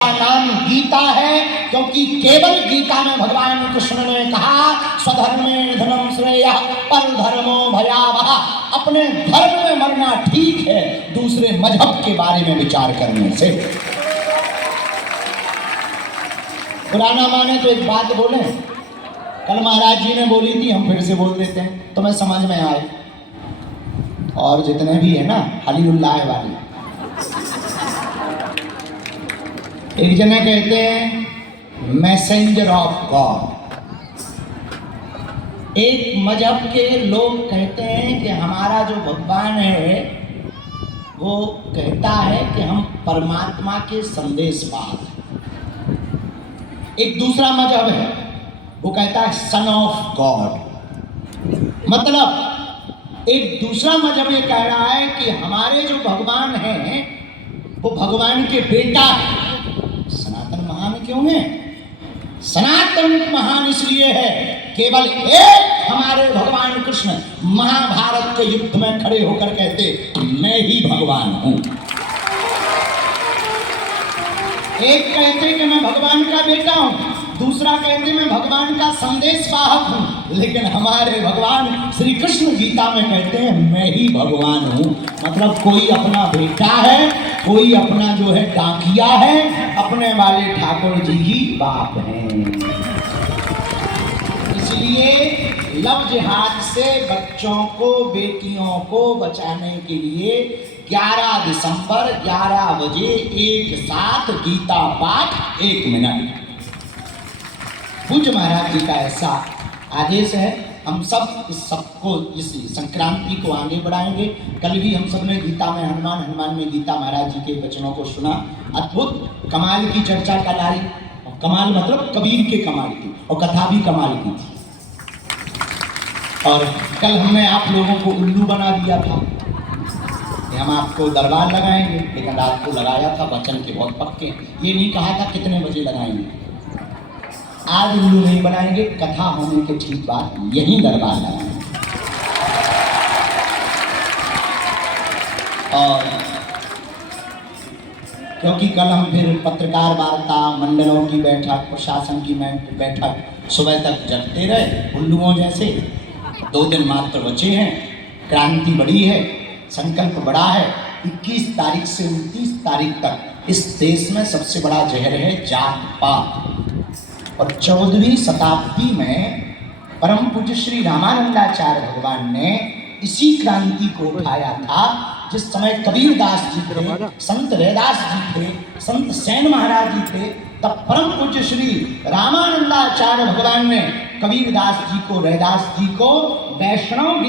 का नाम गीता है, क्योंकि केवल गीता में भगवान कृष्ण ने कहा स्वधर्मे धर्म श्रेयः पर धर्मो भयावह। अपने धर्म में मरना ठीक है, दूसरे मजहब के बारे में विचार करने से। पुराना माने तो एक बात बोले, कल महाराज जी ने बोली थी, हम फिर से बोल देते हैं, तुम्हें समझ में आए। और जितने भी है ना हलीउल्लाह वाली, एक जने कहते हैं मैसेंजर ऑफ गॉड। एक मजहब के लोग कहते हैं कि हमारा जो भगवान है वो कहता है कि हम परमात्मा के संदेशवाहक हैं। एक दूसरा मजहब है वो कहता है सन ऑफ गॉड। मतलब एक दूसरा मजहब ये कह रहा है कि हमारे जो भगवान हैं वो भगवान के बेटा है। सनातन महान क्यों है? सनातन महान इसलिए है, केवल एक हमारे भगवान कृष्ण महाभारत के युद्ध में खड़े होकर कहते मैं ही भगवान हूं। एक कहते कि मैं भगवान का बेटा हूं, दूसरा कहते मैं भगवान का संदेशवाहक हूं। लेकिन हमारे भगवान श्री कृष्ण गीता में कहते हैं मैं ही भगवान हूं। मतलब कोई अपना बेटा है, कोई अपना जो है डाकिया है, अपने वाले ठाकुर जी ही बाप हैं। इसलिए लव जिहाद से बच्चों को, बेटियों को बचाने के लिए 11 दिसंबर 11 बजे एक साथ गीता पाठ 1 मिनट। पूज्य महाराज जी का ऐसा आदेश है। हम सब इस संक्रांति को आगे बढ़ाएंगे। कल भी हम सब ने गीता में हनुमान में गीता महाराज जी के वचनों को सुना। अद्भुत कमाल की चर्चा कल आई। कमाल मतलब कबीर के कमाल की, और कथा भी कमाल की थी। और कल हमने आप लोगों को उल्लू बना दिया था कि हम आपको दरबार लगाएंगे, लेकिन रात को लगाया था। वचन के बहुत पक्के, ये नहीं कहा था कितने बजे लगाएंगे। आज उल्लू नहीं बनाएंगे, कथा होने के ठीक बाद यही दरबार लगाएंगे। और क्योंकि कल हम फिर पत्रकार वार्ता, मंडलों की बैठक, प्रशासन की बैठक सुबह तक जगते रहे उल्लुओं जैसे। 2 दिन मात्र बचे हैं। क्रांति बड़ी है, संकल्प बड़ा है। 21 तारीख से 29 तारीख तक इस देश में सबसे बड़ा जहर है जात पात। और 14वीं शताब्दी में परम पूज्य श्री रामानंदाचार्य भगवान ने इसी क्रांति को उठाया था। जिस समय कबीरदास जी थे, संत रैदास जी थे, संत सेन महाराज जी थे, तब परम पूज्य श्री रामानंदाचार्य भगवान ने कबीरदास जी को, रैदास जी को वैष्णव